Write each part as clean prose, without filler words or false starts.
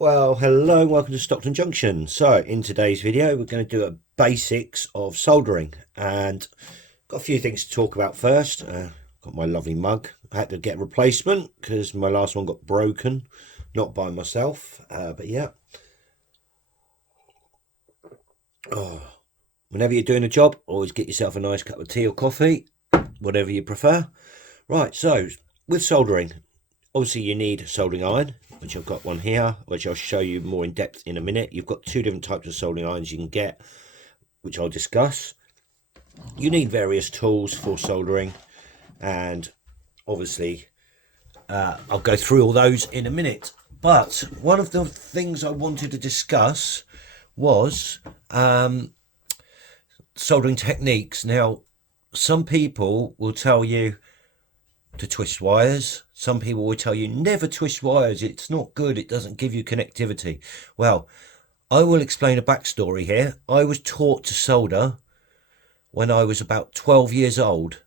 Well, hello and welcome to Stockton Junction. So, in today's video, we're going to do a basics of soldering, and got a few things to talk about first. Got my lovely mug. I had to get a replacement because my last one got broken, not by myself, but yeah. Oh, whenever you're doing a job, always get yourself a nice cup of tea or coffee, whatever you prefer. Right, so with soldering, obviously you need soldering iron, which I've got one here, which I'll show you more in depth in a minute. You've got two different types of soldering irons you can get, which I'll discuss. You need various tools for soldering, and obviously I'll go through all those in a minute. But one of the things I wanted to discuss was soldering techniques. Now, some people will tell you to twist wires. Some people will tell you never twist wires, it's not good, it doesn't give you connectivity. Well, I will explain a backstory here. I was taught to solder when I was about 12 years old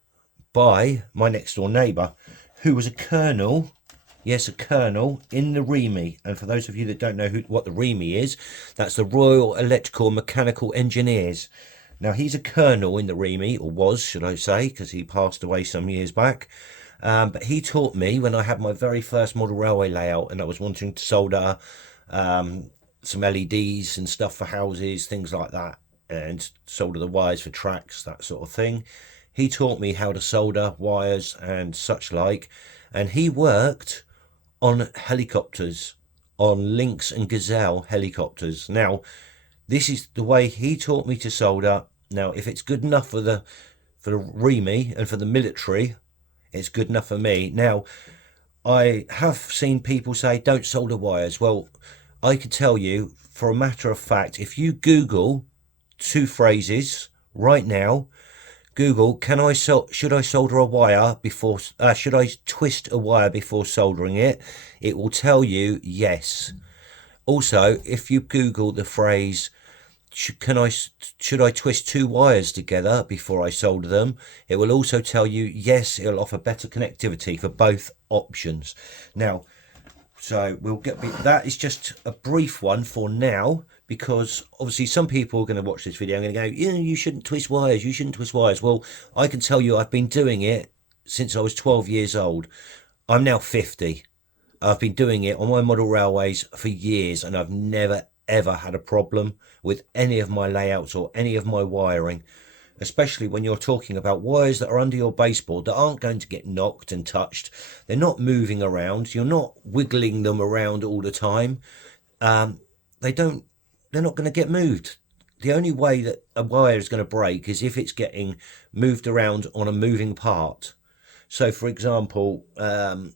by my next door neighbour, who was a colonel. Yes, a colonel in the r.e.m.e. And for those of you that don't know what the r.e.m.e. is, that's the Royal Electrical and Mechanical Engineers. Now, he's a colonel in the r.e.m.e., or was, should I say, because he passed away some years back. But he taught me when I had my very first model railway layout and I was wanting to solder some LEDs and stuff for houses, things like that, and solder the wires for tracks, that sort of thing. He taught me how to solder wires and such like, and he worked on helicopters, on Lynx and Gazelle helicopters. Now, this is the way he taught me to solder. Now, if it's good enough for the r.e.m.e. and for the military, it's good enough for me. Now, I have seen people say don't solder wires. Well, I could tell you for a matter of fact, if you Google two phrases right now, Google, should I solder a wire before, should I twist a wire before soldering it? It will tell you yes. Also, if you Google the phrase, should I twist two wires together before I solder them, it will also tell you yes, it'll offer better connectivity for both options. Now, so that is just a brief one for now, because obviously some people are going to watch this video and going to go, you shouldn't twist wires, you shouldn't twist wires. Well, I can tell you I've been doing it since I was 12 years old. I'm now 50. I've been doing it on my model railways for years, and I've never ever had a problem with any of my layouts or any of my wiring, especially when you're talking about wires that are under your baseboard that aren't going to get knocked and touched. They're not moving around, you're not wiggling them around all the time. They're not going to get moved. The only way that a wire is going to break is if it's getting moved around on a moving part. So for example, on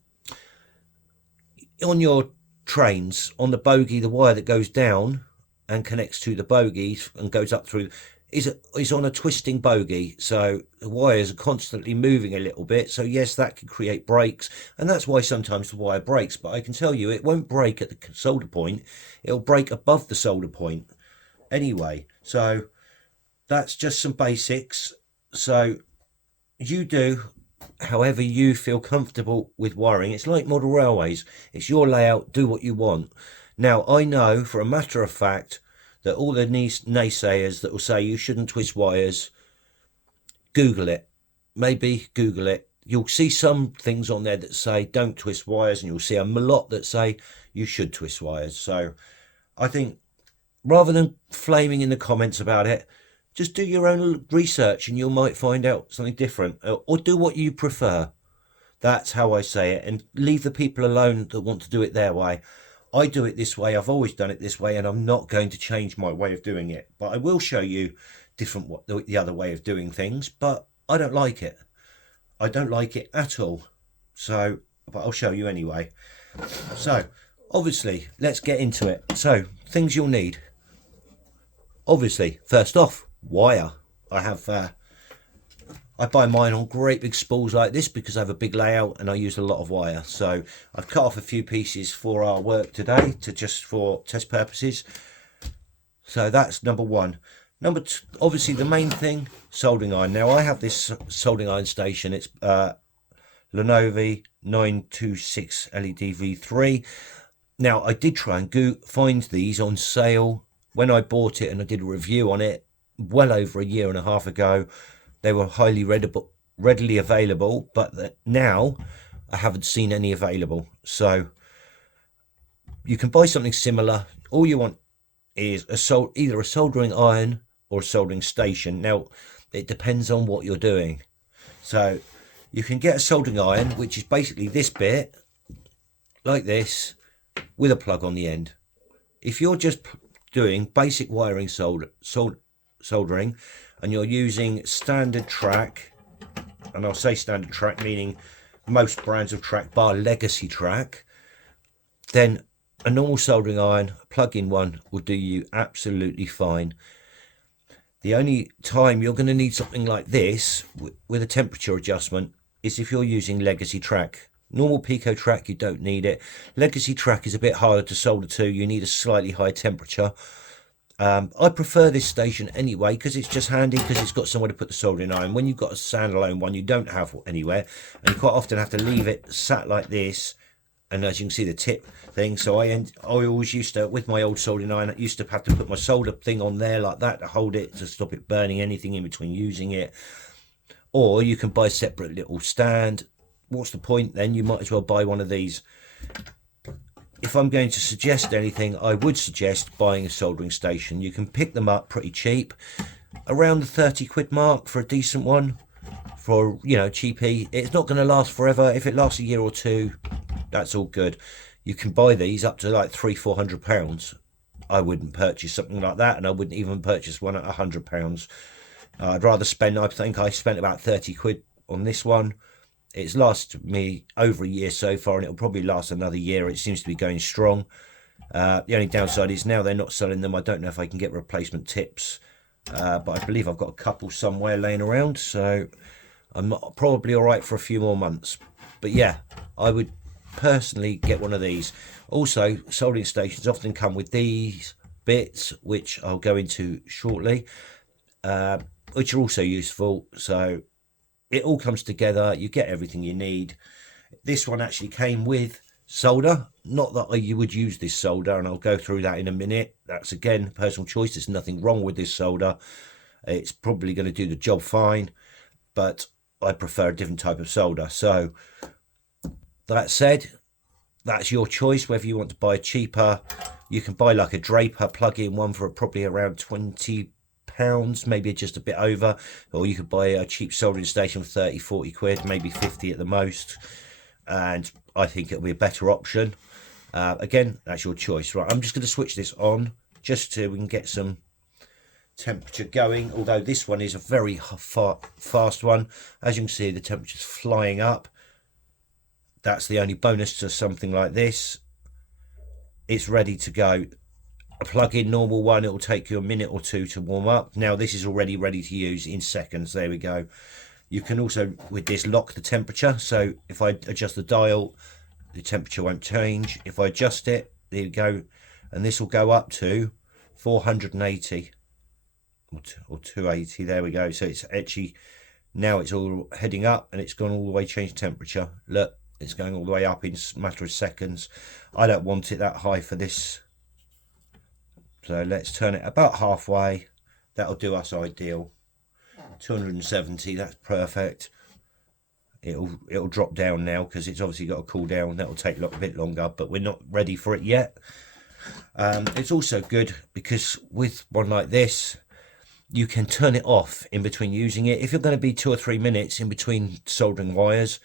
your trains, on the bogie, the wire that goes down and connects to the bogies and goes up through is on a twisting bogie, so the wires are constantly moving a little bit. So yes, that can create breaks, and that's why sometimes the wire breaks. But I can tell you it won't break at the solder point, it'll break above the solder point anyway. So that's just some basics. So you do however you feel comfortable with wiring. It's like model railways, it's your layout, do what you want. Now, I know for a matter of fact that all the naysayers that will say you shouldn't twist wires, Google it. Maybe Google it. You'll see some things on there that say don't twist wires, and you'll see a lot that say you should twist wires. So I think rather than flaming in the comments about it, just do your own research and you might find out something different, or do what you prefer. That's how I say it, and leave the people alone that want to do it their way. I do it this way, I've always done it this way, and I'm not going to change my way of doing it. But I will show you the other way of doing things, but I don't like it. I don't like it at all. So, but I'll show you anyway. So, obviously, let's get into it. So, things you'll need. Obviously, first off, wire. I buy mine on great big spools like this because I have a big layout and I use a lot of wire. So I've cut off a few pieces for our work today just for test purposes. So that's number one. Number two, obviously the main thing, soldering iron. Now I have this soldering iron station. It's Lenovo 926 LED V3. Now, I did try and go find these on sale when I bought it, and I did a review on it well over a year and a half ago. They were highly readily available, but now I haven't seen any available. So you can buy something similar. All you want is either a soldering iron or a soldering station. Now, it depends on what you're doing. So you can get a soldering iron, which is basically this bit, like this, with a plug on the end. If you're just doing basic wiring soldering, and you're using standard track, and I'll say standard track meaning most brands of track bar legacy track, then a normal soldering iron, a plug-in one, will do you absolutely fine. The only time you're going to need something like this with a temperature adjustment is if you're using legacy track. Normal Pico track, you don't need it. Legacy track is a bit harder to solder to. You need a slightly higher temperature. I prefer this station anyway because it's just handy, because it's got somewhere to put the soldering iron. When you've got a standalone one, you don't have anywhere, and you quite often have to leave it sat like this. And as you can see, the tip thing. So I always used to, with my old soldering iron, I used to have to put my solder thing on there like that to hold it, to stop it burning anything in between using it. Or you can buy a separate little stand. What's the point then? You might as well buy one of these. If I'm going to suggest anything, I would suggest buying a soldering station. You can pick them up pretty cheap, around the 30 quid mark for a decent one, for, you know, cheapy. It's not going to last forever. If it lasts a year or two, that's all good. You can buy these up to like £300-400. I wouldn't purchase something like that, and I wouldn't even purchase one at £100. I'd rather spend, I think I spent about 30 quid on this one. It's lasted me over a year so far, and it'll probably last another year. It seems to be going strong. The only downside is now they're not selling them. I don't know if I can get replacement tips, but I believe I've got a couple somewhere laying around, so I'm probably all right for a few more months. But yeah, I would personally get one of these. Also, soldering stations often come with these bits, which I'll go into shortly, which are also useful. So it all comes together, you get everything you need. This one actually came with solder. Not that you would use this solder, and I'll go through that in a minute. That's, again, personal choice. There's nothing wrong with this solder. It's probably going to do the job fine, but I prefer a different type of solder. So that said, that's your choice whether you want to buy cheaper. You can buy like a Draper plug-in one for probably around £20, maybe just a bit over, or you could buy a cheap soldering station for 30-40 quid, maybe 50 at the most, and I think it'll be a better option. Again, that's your choice. Right, I'm just going to switch this on just so we can get some temperature going, although this one is a very fast one. As you can see, the temperature's flying up. That's the only bonus to something like this. It's ready to go. A plug-in normal one, it will take you a minute or two to warm up. Now this is already ready to use in seconds. There we go. You can also, with this, lock the temperature. So if I adjust the dial, the temperature won't change. If I adjust it, there you go, and this will go up to 480 or 280. There we go. So it's actually, now it's all heading up, and it's gone all the way, changed temperature. Look, it's going all the way up in a matter of seconds. I don't want it that high for this. So let's turn it about halfway. That'll do us ideal. 270, that's perfect. It'll drop down now because it's obviously got to cool down. That'll take a bit longer, but we're not ready for it yet. It's also good because with one like this, you can turn it off in between using it. If you're going to be 2 or 3 minutes in between soldering wires,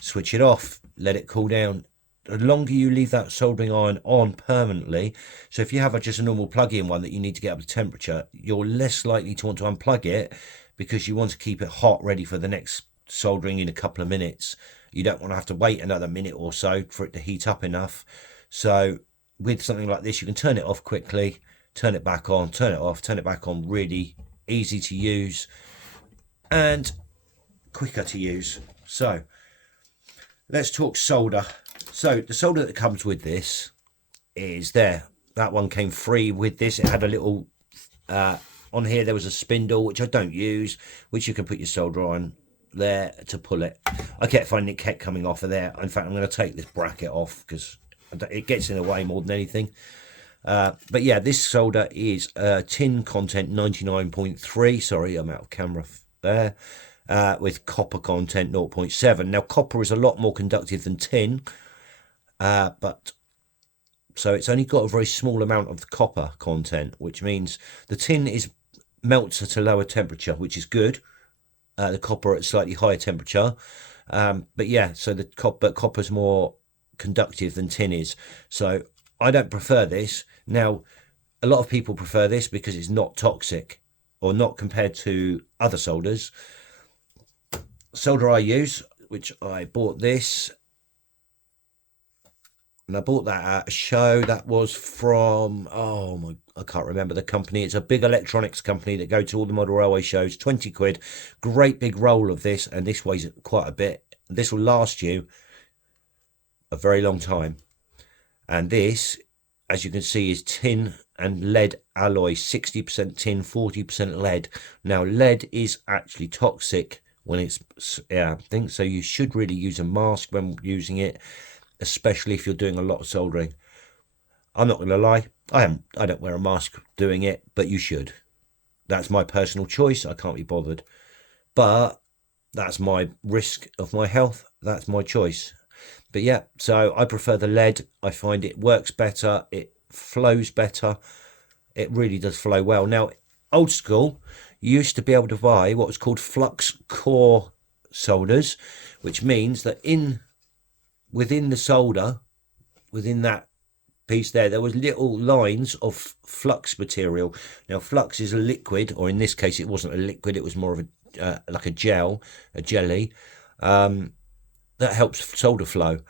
switch it off, let it cool down. The longer you leave that soldering iron on permanently, so if you have just a normal plug-in one that you need to get up to temperature, you're less likely to want to unplug it because you want to keep it hot, ready for the next soldering in a couple of minutes. You don't want to have to wait another minute or so for it to heat up enough. So with something like this, you can turn it off quickly, turn it back on, turn it off, turn it back on. Really easy to use and quicker to use. So let's talk solder. So the solder that comes with this is there. That one came free with this. It had a little, on here there was a spindle, which I don't use, which you can put your solder on there to pull it. I kept finding it kept coming off of there. In fact, I'm going to take this bracket off because It gets in the way more than anything. But yeah, this solder is tin content 99.3. Sorry, I'm out of camera there. With copper content 0.7. Now, copper is a lot more conductive than tin, but so it's only got a very small amount of the copper content, which means the tin melts at a lower temperature, which is good. The copper at slightly higher temperature. But yeah, so copper's more conductive than tin is. So I don't prefer this. Now, a lot of people prefer this because it's not toxic, or not compared to other solders. Solder I use, which I bought this, and I bought that at a show. That was from, I can't remember the company. It's a big electronics company that go to all the model railway shows. 20 quid, great big roll of this, and this weighs quite a bit. This will last you a very long time. And this, as you can see, is tin and lead alloy, 60% tin, 40% lead. Now, lead is actually toxic when it's, I think so. You should really use a mask when using it, especially if you're doing a lot of soldering. I'm not going to lie, I don't wear a mask doing it, but you should. That's my personal choice. I can't be bothered, but that's my risk of my health. That's my choice. But yeah, so I prefer the lead. I find it works better. It flows better. It really does flow well. Now, old school, you used to be able to buy what was called flux core solders, which means that within the solder, within that piece there was little lines of flux material. Now, flux is a liquid, or in this case, it wasn't a liquid. It was more of a like a jelly, that helps solder flow.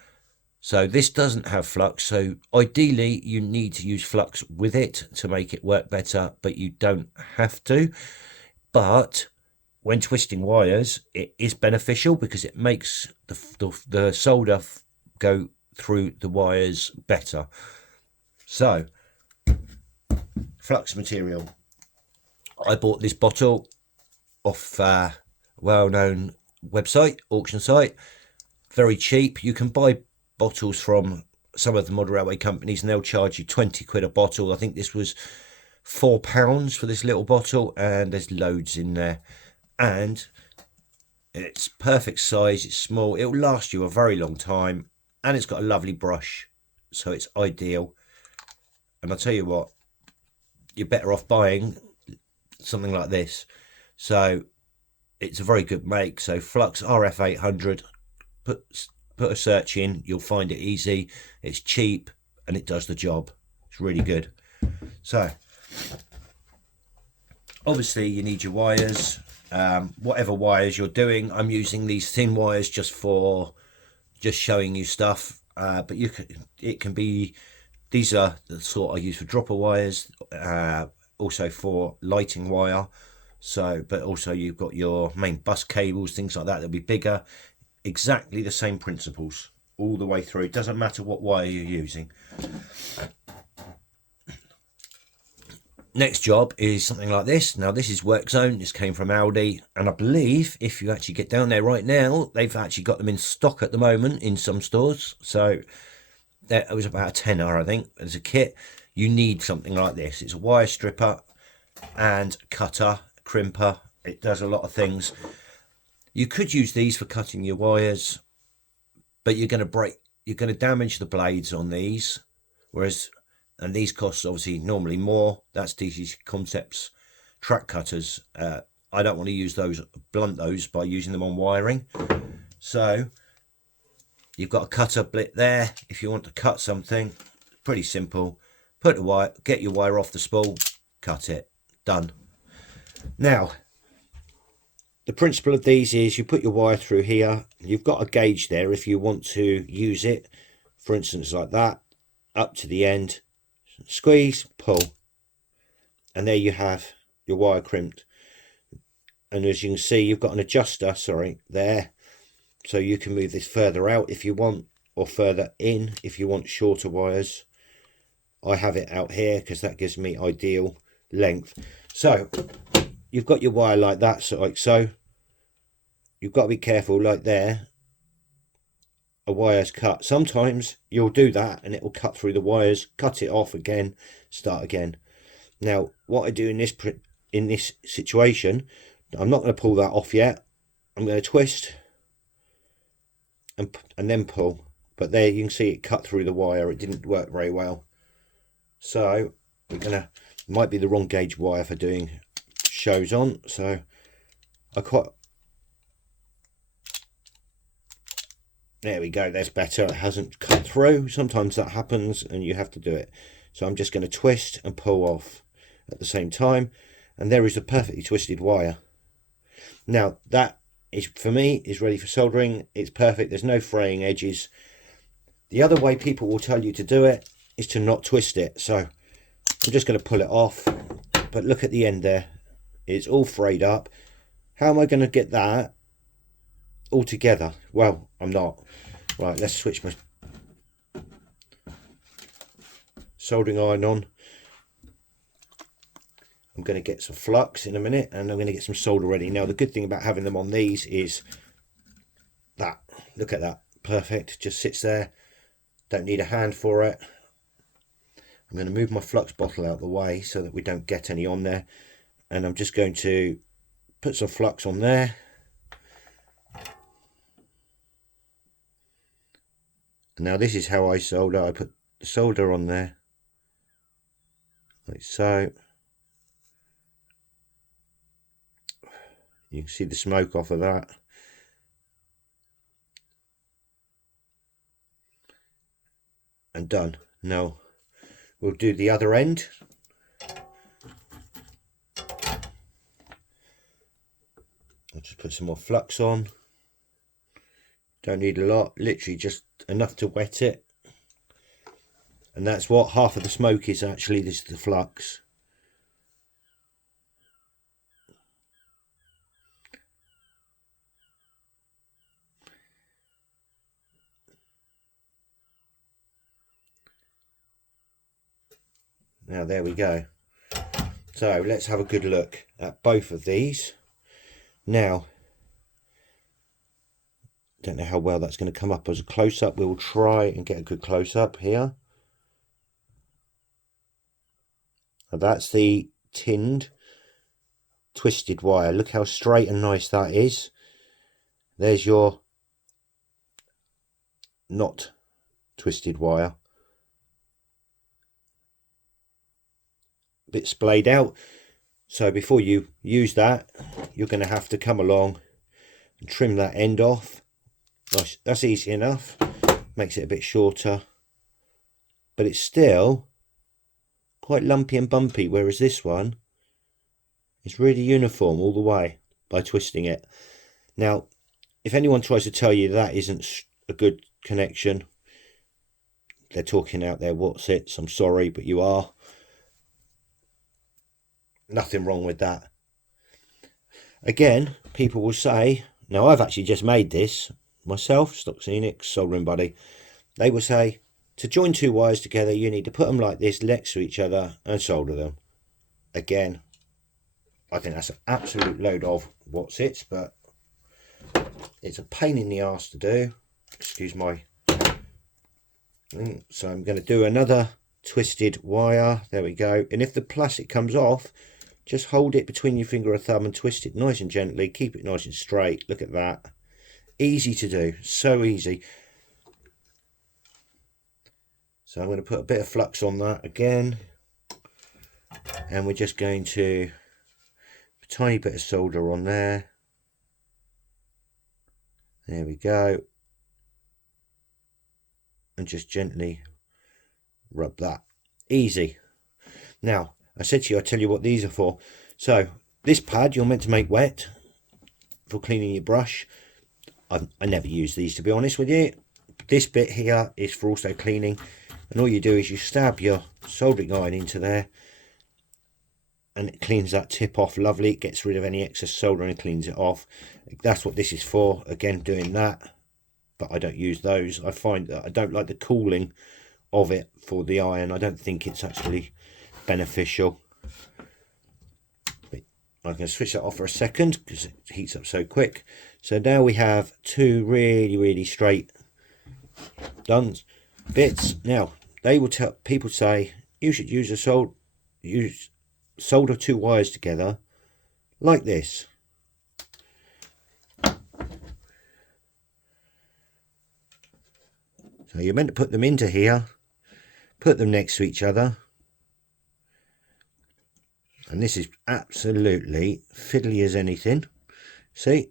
So this doesn't have flux. So ideally, you need to use flux with it to make it work better, but you don't have to. But when twisting wires, it is beneficial because it makes the solder go through the wires better. So, flux material. I bought this bottle off a well-known website, auction site. Very cheap. You can buy bottles from some of the model railway companies and they'll charge you 20 quid a bottle. I think this was £4 for this little bottle, and there's loads in there. And it's perfect size. It's small. It'll last you a very long time, and it's got a lovely brush, so it's ideal. And I'll tell you what, you're better off buying something like this. So it's a very good make. So Flux RF800, put a search in, you'll find it easy. It's cheap and it does the job. It's really good. So obviously you need your wires, whatever wires you're doing. I'm using these thin wires just showing you stuff, but it can be, these are the sort I use for dropper wires, also for lighting wire. So, but also you've got your main bus cables, things like that. They'll be bigger. Exactly the same principles all the way through. It doesn't matter what wire you're using. Next job is something like this. Now, this is Work Zone. This came from Aldi, and I believe if you actually get down there right now, they've actually got them in stock at the moment in some stores. So it was about a tenner, I think, as a kit. You need something like this. It's a wire stripper and cutter, crimper. It does a lot of things. You could use these for cutting your wires, but you're going to damage the blades on these, and these cost obviously normally more. That's htese Concepts track cutters. I don't want to blunt those by using them on wiring. So you've got a cutter bit there. If you want to cut something, pretty simple. Put the wire, get your wire off the spool, cut it, done. Now, the principle of these is you put your wire through here. You've got a gauge there if you want to use it, for instance, like that, up to the end. Squeeze, pull, and there you have your wire crimped. And as you can see, you've got an adjuster, there. So you can move this further out if you want, or further in if you want shorter wires. I have it out here because that gives me ideal length. So you've got your wire like that, so like so. You've got to be careful like there. a wire's cut. Sometimes you'll do that and it will cut through the wires, cut it off again, start again. Now what I do in this situation, I'm not going to pull that off yet. I'm going to twist and then pull, but there you can see it cut through the wire. It didn't work very well, so we're gonna, might be the wrong gauge wire for doing shows on, so there we go, that's better. It hasn't cut through. Sometimes that happens and you have to do it. So I'm just going to twist and pull off at the same time, and there is a perfectly twisted wire. Now that is, for me, is ready for soldering. It's perfect, there's no fraying edges. The other way people will tell you to do it is to not twist it, so I'm just going to pull it off. But look at the end there, it's all frayed up. How am I going to get that all together? Well, I'm not. Right, let's switch my soldering iron on. I'm going to get some flux in a minute, and I'm going to get some solder ready. Now the good thing about having them on these is that, look at that, perfect, just sits there, don't need a hand for it. I'm going to move my flux bottle out of the way so that we don't get any on there, and I'm just going to put some flux on there. Now this is how I solder. I put the solder on there like so. You can see the smoke off of that. And done. Now we'll do the other end. I'll just put some more flux on. Don't need a lot, literally just enough to wet it. And that's what half of the smoke is actually, this is the flux. Now there we go. So let's have a good look at both of these. Now, don't know how well that's going to come up as a close-up. We'll try and get a good close-up here. Now that's the tinned twisted wire. Look how straight and nice that is. There's your not twisted wire. A bit splayed out. So before you use that, you're going to have to come along and trim that end off. That's easy enough. Makes it a bit shorter, but it's still quite lumpy and bumpy, whereas this one is really uniform all the way by twisting it. Now if anyone tries to tell you that isn't a good connection, they're talking out their whatsits. I'm sorry, but you are. Nothing wrong with that. Again, people will say, now I've actually just made this myself, Stock Scenic Soldering Buddy. They will say, to join two wires together, you need to put them like this next to each other and solder them. Again, I think that's an absolute load of whatsits, but it's a pain in the arse to do. Excuse my... So I'm going to do another twisted wire. There we go. And if the plastic comes off, just hold it between your finger and thumb and twist it nice and gently. Keep it nice and straight. Look at that. Easy to do, so easy. So I'm going to put a bit of flux on that again, and we're just going to put a tiny bit of solder on there. There we go, and just gently rub that. Easy. Now I said to you, I'll tell you what these are for. So this pad you're meant to make wet for cleaning your brush. I never use these, to be honest with you. This bit here is for also cleaning, and all you do is you stab your soldering iron into there and it cleans that tip off lovely. It gets rid of any excess solder and cleans it off. That's what this is for, again, doing that. But I don't use those. I find that I don't like the cooling of it for the iron. I don't think it's actually beneficial. I'm going to switch that off for a second because it heats up so quick. So now we have two really straight done bits. Now they will tell people say you should use solder two wires together like this. So you're meant to put them into here, put them next to each other, and this is absolutely fiddly as anything. See,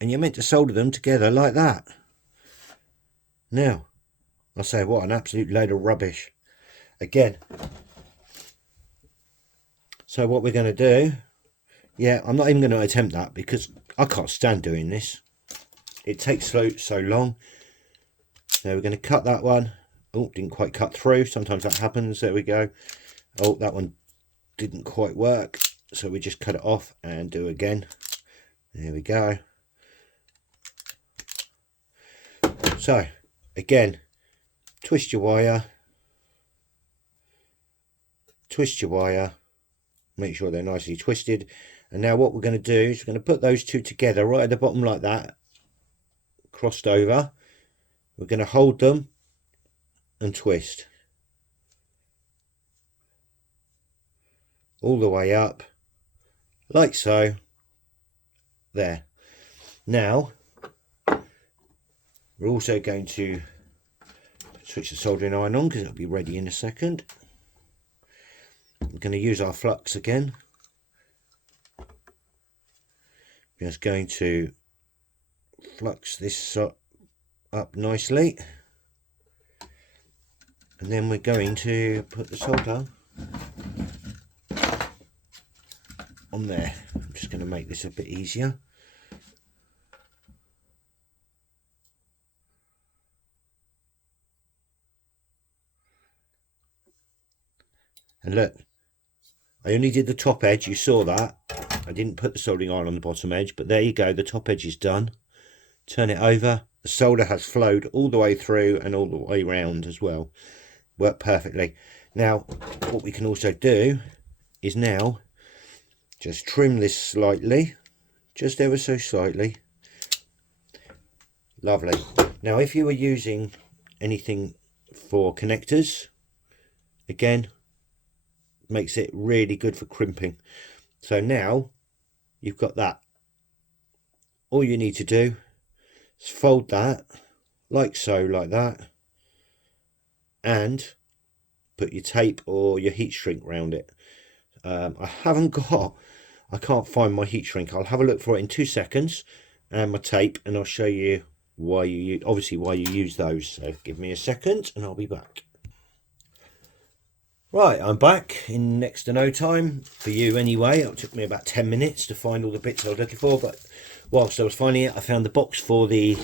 and you're meant to solder them together like that. Now I say, what an absolute load of rubbish again. So what we're going to do, yeah, I'm not even going to attempt that because I can't stand doing this. It takes so long. Now we're going to cut that one. Oh, didn't quite cut through. Sometimes that happens. There we go. Oh, that one didn't quite work. So we just cut it off and do again. There we go. So again, twist your wire. Twist your wire. Make sure they're nicely twisted. And now what we're going to do is we're going to put those two together right at the bottom like that. Crossed over. We're going to hold them and twist all the way up like so. There. Now we're also going to switch the soldering iron on because it'll be ready in a second. We're going to use our flux again. Just going to flux this up nicely, and then we're going to put the solder on there. I'm just going to make this a bit easier. And look, I only did the top edge, you saw that. I didn't put the soldering iron on the bottom edge, but there you go, the top edge is done. Turn it over, the solder has flowed all the way through and all the way round as well. Worked perfectly. Now, what we can also do is now just trim this slightly, just ever so slightly. Lovely. Now, if you were using anything for connectors, again, makes it really good for crimping. So now you've got that. All you need to do is fold that like so, like that, and put your tape or your heat shrink round it. I can't find my heat shrink. I'll have a look for it in 2 seconds, and my tape, and I'll show you why you use those. So give me a second and I'll be back. Right, I'm back in next to no time, for you anyway. It took me about 10 minutes to find all the bits I was looking for, but whilst I was finding it, I found the box for the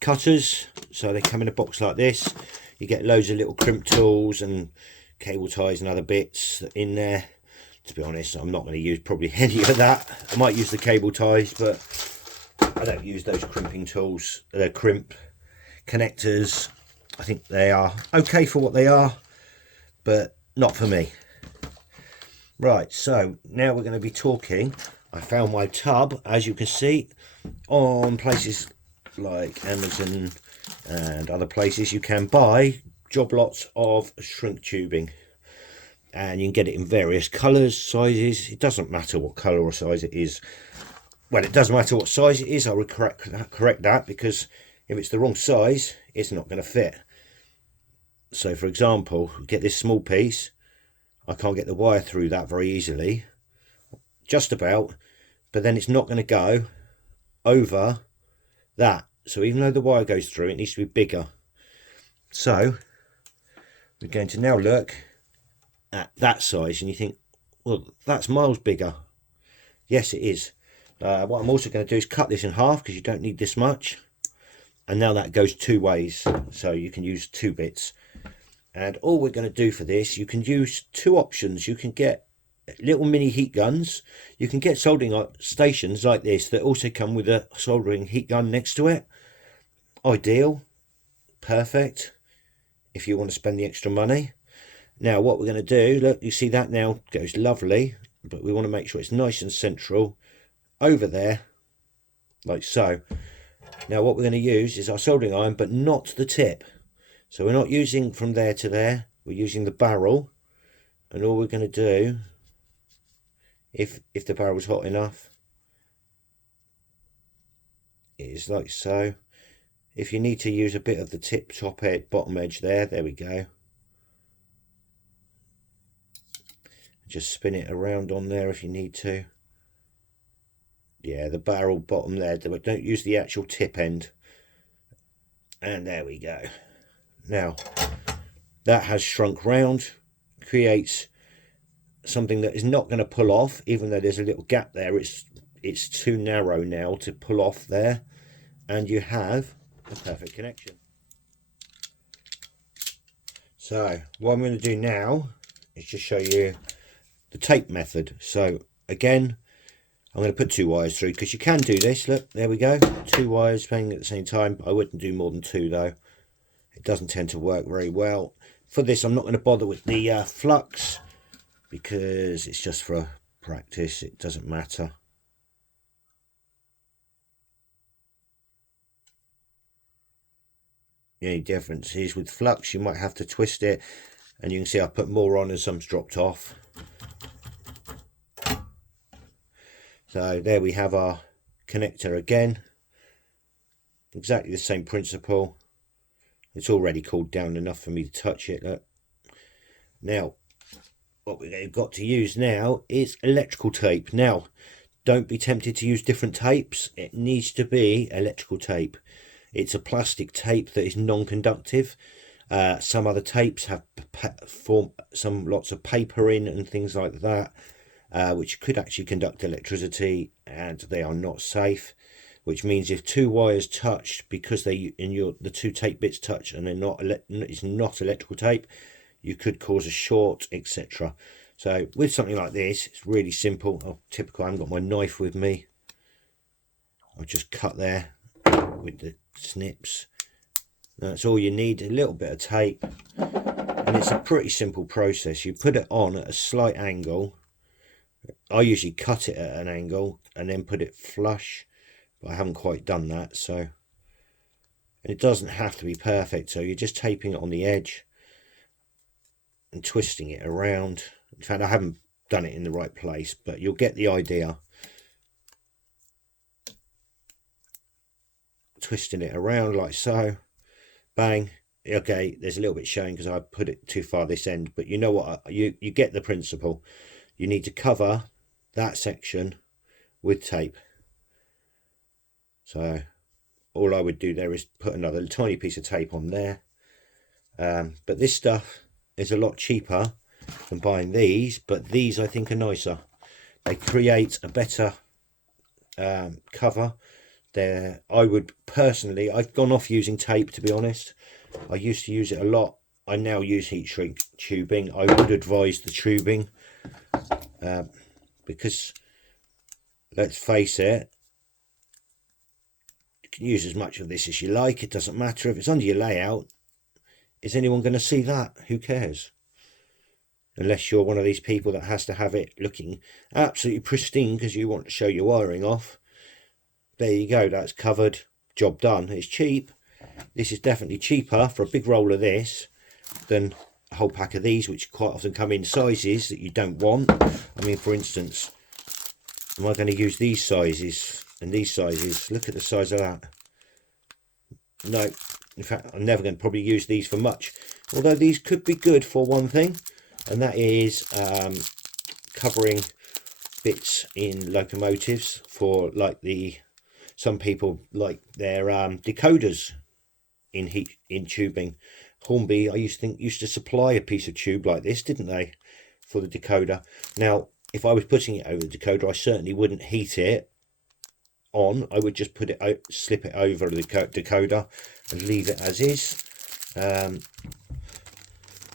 cutters. So they come in a box like this. You get loads of little crimp tools and cable ties and other bits in there. To be honest, I'm not going to use probably any of that. I might use the cable ties, but I don't use those crimping tools. They're crimp connectors. I think they are okay for what they are, but not for me. Right, so now we're going to be talking. I found my tub, as you can see, on places like Amazon and other places. You can buy job lots of shrink tubing, and you can get it in various colours, sizes. It doesn't matter what colour or size it is. Well, it does matter what size it is. I would correct that, because if it's the wrong size, it's not going to fit. So for example, get this small piece. I can't get the wire through that very easily, just about, but then it's not going to go over that. So even though the wire goes through, it needs to be bigger. So we're going to now look at that size, and you think, well, that's miles bigger. Yes, it is. What I'm also going to do is cut this in half, because you don't need this much. And now that goes 2 ways, so you can use 2 bits. And all we're going to do for this, you can use 2 options. You can get little mini heat guns. You can get soldering stations like this that also come with a soldering heat gun next to it. Ideal. Perfect. If you want to spend the extra money. Now what we're going to do, look, you see that now goes lovely, but we want to make sure it's nice and central over there, like so. Now what we're going to use is our soldering iron, but not the tip. So we're not using from there to there, we're using the barrel, and all we're going to do, if the barrel's hot enough, is like so. If you need to use a bit of the top edge, bottom edge there we go. Just spin it around on there if you need to. Yeah, the barrel bottom there, but don't use the actual tip end. And there we go. Now, that has shrunk round, creates something that is not going to pull off, even though there's a little gap there. It's too narrow now to pull off there, and you have a perfect connection. So what I'm going to do now is just show you the tape method. So again, I'm going to put 2 wires through, because you can do this. Look, there we go, 2 wires playing at the same time. I wouldn't do more than 2 though. It doesn't tend to work very well. For this, I'm not going to bother with the flux, because it's just for practice. It doesn't matter. The only difference is with flux, you might have to twist it, and you can see I put more on and some's dropped off. So there we have our connector again. Exactly the same principle. It's already cooled down enough for me to touch it. Look. Now, what we've got to use now is electrical tape. Now, don't be tempted to use different tapes. It needs to be electrical tape. It's a plastic tape that is non-conductive. Some other tapes have lots of paper in and things like that, which could actually conduct electricity, and they are not safe. Which means if 2 wires touch, because the 2 tape bits touch and it's not electrical tape, you could cause a short, etc. So with something like this, it's really simple. Oh, typical, I haven't got my knife with me. I'll just cut there with the snips. That's all you need, a little bit of tape, and it's a pretty simple process. You put it on at a slight angle. I usually cut it at an angle and then put it flush, but I haven't quite done that. So it doesn't have to be perfect, so you're just taping it on the edge and twisting it around. In fact, I haven't done it in the right place, but you'll get the idea. Twisting it around like so. Bang. Okay, there's a little bit showing because I put it too far this end, but you know what, you get the principle. You need to cover that section with tape. So all I would do there is put another tiny piece of tape on there. But this stuff is a lot cheaper than buying these, but these I think are nicer. They create a better cover. I would personally, I've gone off using tape, to be honest. I used to use it a lot. I now use heat shrink tubing. I would advise the tubing, because let's face it, you can use as much of this as you like. It doesn't matter if it's under your layout. Is anyone going to see that? Who cares? Unless you're one of these people that has to have it looking absolutely pristine because you want to show your wiring off. There you go, that's covered, job done. It's cheap. This is definitely cheaper for a big roll of this than a whole pack of these, which quite often come in sizes that you don't want. I mean, for instance, am I going to use these sizes and these sizes? Look at the size of that. No, in fact, I'm never going to probably use these for much. Although these could be good for one thing, and that is covering bits in locomotives for like some people like their decoders in tubing. Hornby, I used to supply a piece of tube like this, didn't they, for the decoder. Now, if I was putting it over the decoder, I certainly wouldn't heat it on. I would just put it out, slip it over the decoder and leave it as is.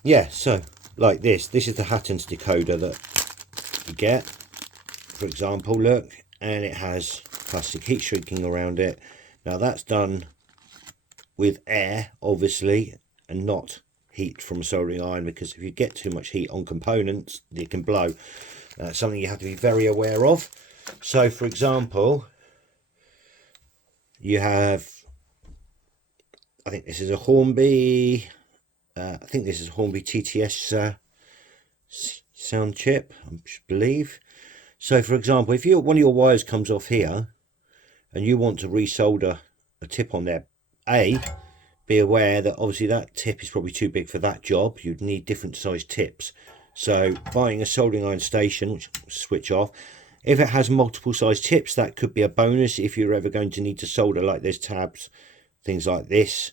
Yeah, so like this is the Hatton's decoder that you get, for example. Look, and it has plastic heat shrinking around it. Now that's done with air, obviously, and not heat from a soldering iron, because if you get too much heat on components, it can blow. That's something you have to be very aware of. So, for example, you have, I think this is a Hornby I think this is Hornby TTS sound chip, I believe. So for example, if one of your wires comes off here and you want to resolder a tip on there, be aware that obviously that tip is probably too big for that job. You'd need different size tips. So buying a soldering iron station, which I'll switch off, if it has multiple size tips, that could be a bonus if you're ever going to need to solder, like there's tabs, things like this.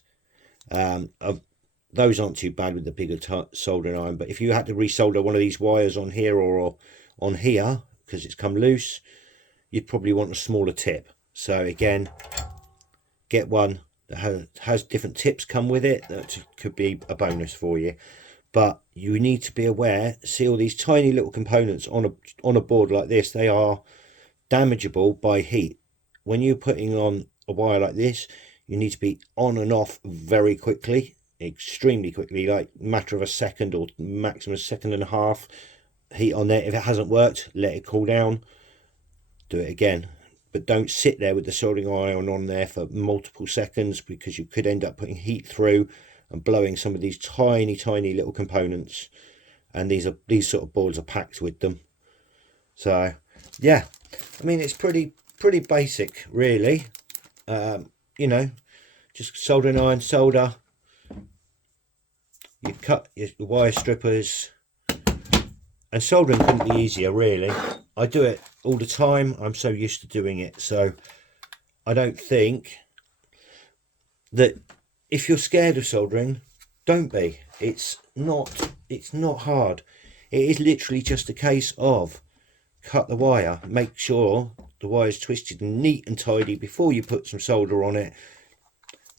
Those aren't too bad with the bigger soldering iron, but if you had to resolder one of these wires on here or on here because it's come loose, you'd probably want a smaller tip. So again, get one that has different tips come with it. That could be a bonus for you. But you need to be aware, see all these tiny little components on a board like this, they are damageable by heat. When you're putting on a wire like this, you need to be on and off very quickly, extremely quickly, like matter of a second or maximum a second and a half heat on there. If it hasn't worked, let it cool down, do it again. But don't sit there with the soldering iron on there for multiple seconds, because you could end up putting heat through and blowing some of these tiny little components, and these sort of boards are packed with them. So yeah, I mean, it's pretty basic really. You know, just soldering iron, solder, you cut your wire strippers, and soldering couldn't be easier really. I do it all the time, I'm so used to doing it, so I don't think that if you're scared of soldering, don't be. It's not hard. It is literally just a case of cut the wire, make sure the wire is twisted and neat and tidy before you put some solder on it.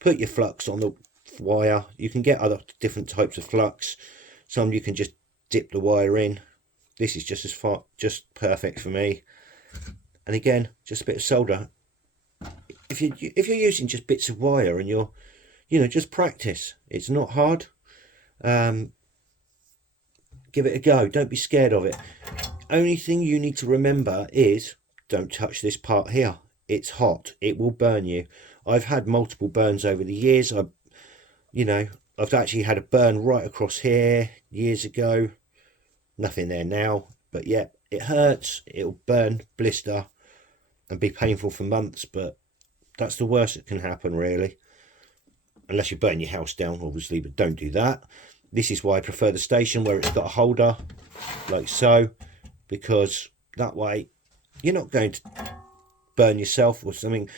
Put your flux on the wire. You can get other different types of flux. Some you can just dip the wire in. This is just perfect for me. And again, just a bit of solder. If you're using just bits of wire and you're, just practice. It's not hard. Give it a go. Don't be scared of it. Only thing you need to remember is don't touch this part here. It's hot. It will burn you. I've had multiple burns over the years. I've actually had a burn right across here years ago. Nothing there now, but yeah, it hurts. It'll burn, blister, and be painful for months, but that's the worst that can happen really. Unless you burn your house down, obviously, but don't do that. This is why I prefer the station where it's got a holder, like so, because that way you're not going to burn yourself or something.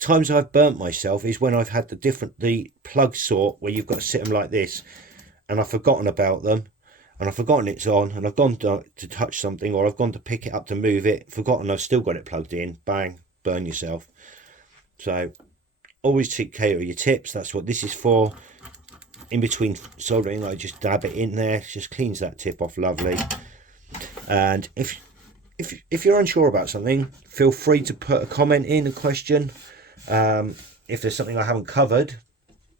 Times I've burnt myself is when I've had the plug sort where you've got to sit them like this, and I've forgotten about them, and I've forgotten it's on, and I've gone to touch something, or I've gone to pick it up to move it, forgotten I've still got it plugged in, bang, burn yourself. So always take care of your tips. That's what this is for. In between soldering, I just dab it in there, just cleans that tip off lovely. And if you're unsure about something, feel free to put a comment in, a question. If there's something I haven't covered,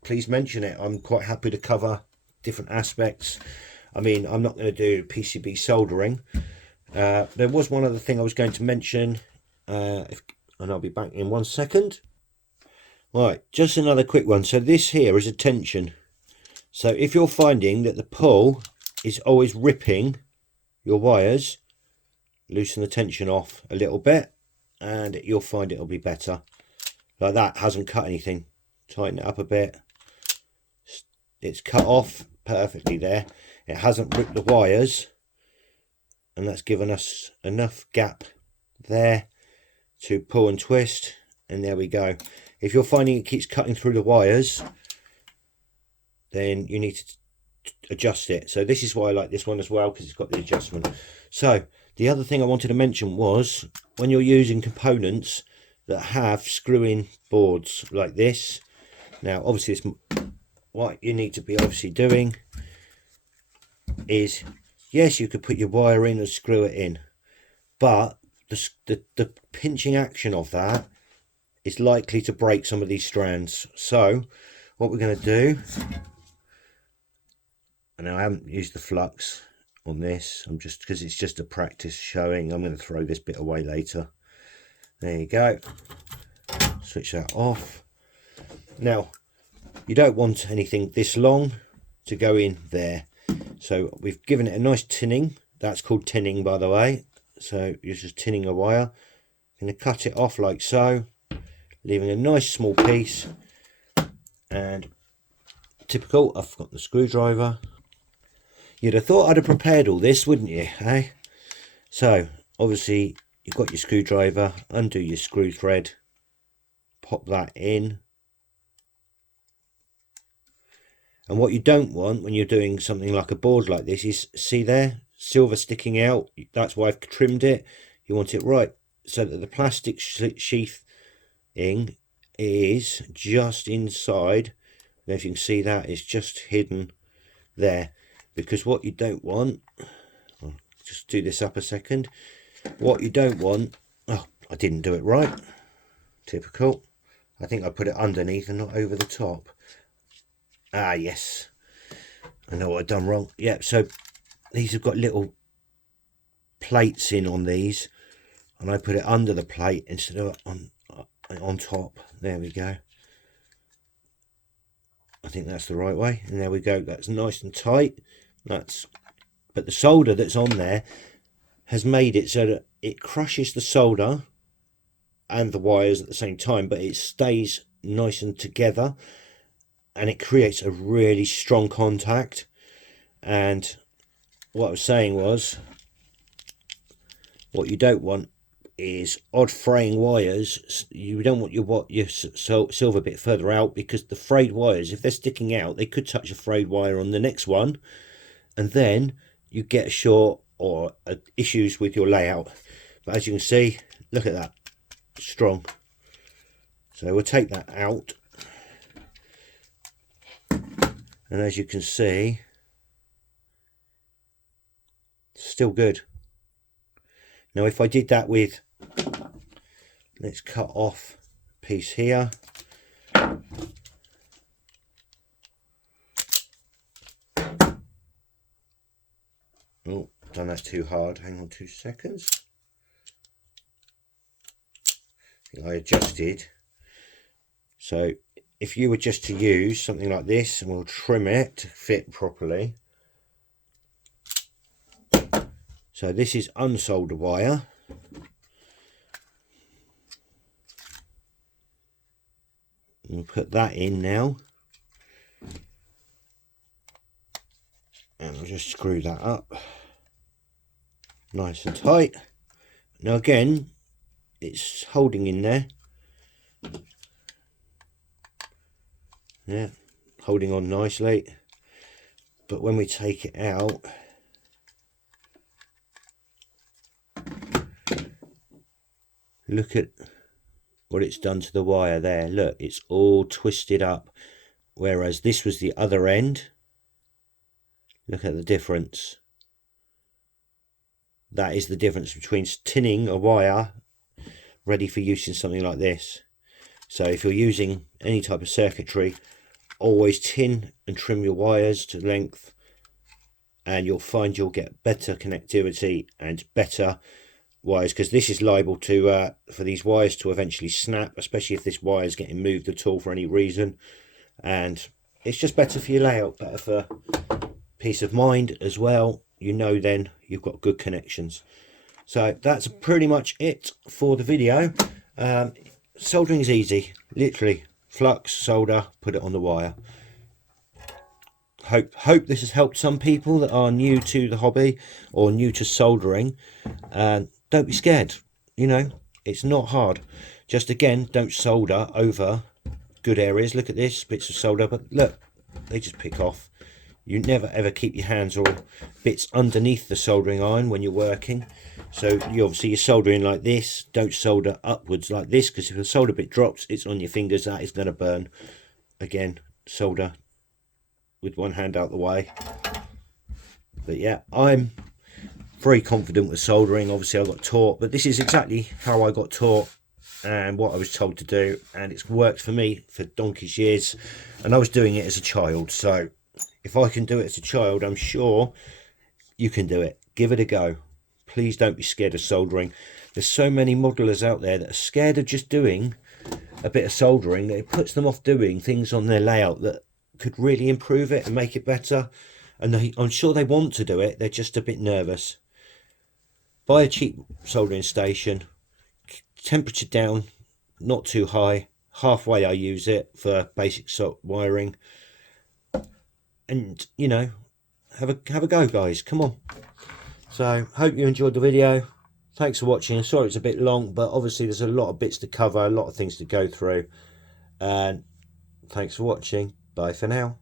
please mention it. I'm quite happy to cover different aspects. I mean, I'm not going to do PCB soldering. There was one other thing I was going to mention, and I'll be back in 1 second. Right, just another quick one. So this here is a tension. So if you're finding that the pull is always ripping your wires, loosen the tension off a little bit and you'll find it'll be better. Like that, hasn't cut anything. Tighten it up a bit. It's cut off perfectly there. It hasn't ripped the wires, and that's given us enough gap there to pull and twist, and there we go. If you're finding it keeps cutting through the wires, then you need to adjust it. So this is why I like this one as well, because it's got the adjustment. So the other thing I wanted to mention was when you're using components that have screw-in boards like this. Now obviously what you need to be obviously doing is, yes, you could put your wire in and screw it in, but the pinching action of that is likely to break some of these strands. So what we're going to do, and I haven't used the flux on this, I'm just, because it's just a practice showing, I'm going to throw this bit away later. There you go. Switch that off. Now you don't want anything this long, to go in there. So we've given it a nice tinning. That's called tinning, by the way. So you're just tinning a wire. I'm going to cut it off like so, leaving a nice small piece. And typical, I've got the screwdriver. You'd have thought I'd have prepared all this, wouldn't you, eh? So obviously you've got your screwdriver, undo your screw thread, pop that in. And what you don't want when you're doing something like a board like this is, see there, silver sticking out. That's why I've trimmed it. You want it right so that the plastic sheathing is just inside. And if you can see that, it's just hidden there. Because what you don't want, I'll just do this up a second. What you don't want, oh, I didn't do it right. Typical. I think I put it underneath and not over the top. Ah, yes. I know what I've done wrong. Yeah, so these have got little plates in on these. And I put it under the plate instead of on top. There we go. I think that's the right way. And there we go. That's nice and tight. But the solder that's on there has made it so that it crushes the solder and the wires at the same time, but it stays nice and together. And it creates a really strong contact. And what I was saying was, what you don't want is odd fraying wires. You don't want your silver bit further out, because the frayed wires, if they're sticking out, they could touch a frayed wire on the next one, and then you get a short or issues with your layout. But as you can see, look at that, strong. So we'll take that out. And as you can see, still good. Now if I did that with, let's cut off a piece here. Oh, done that too hard. Hang on 2 seconds. I think I adjusted. So if you were just to use something like this, and we'll trim it to fit properly. So this is unsoldered wire. We'll put that in now. And I'll just screw that up. Nice and tight. Now again, it's holding in there. Yeah, holding on nicely. But when we take it out, look at what it's done to the wire there. Look, it's all twisted up. Whereas this was the other end. Look at the difference. That is the difference between tinning a wire ready for use in something like this. So if you're using any type of circuitry, always tin and trim your wires to length, and you'll find you'll get better connectivity and better wires, because this is liable to for these wires to eventually snap, especially if this wire is getting moved at all for any reason. And it's just better for your layout, better for peace of mind as well. You know, then you've got good connections. So that's pretty much it for the video. Soldering is easy, literally flux, solder, put it on the wire. Hope this has helped some people that are new to the hobby or new to soldering. Don't be scared, you know, it's not hard. Just again, don't solder over good areas. Look at this, bits of solder, but look, they just pick off. You never ever keep your hands or bits underneath the soldering iron when you're working. So you're soldering like this. Don't solder upwards like this, because if the solder bit drops, it's on your fingers. That is going to burn. Again, solder with one hand out the way. But yeah, I'm very confident with soldering. Obviously I got taught, but this is exactly how I got taught and what I was told to do, and it's worked for me for donkey's years, and I was doing it as a child. So if I can do it as a child, I'm sure you can do it. Give it a go. Please don't be scared of soldering. There's so many modelers out there that are scared of just doing a bit of soldering that it puts them off doing things on their layout that could really improve it and make it better. And I'm sure they want to do it, they're just a bit nervous. Buy a cheap soldering station, temperature down, not too high. Halfway I use it for basic wiring. And, you know, have a go, guys. Come on. So, hope you enjoyed the video. Thanks for watching. Sorry it's a bit long, but obviously there's a lot of bits to cover, a lot of things to go through. And thanks for watching. Bye for now.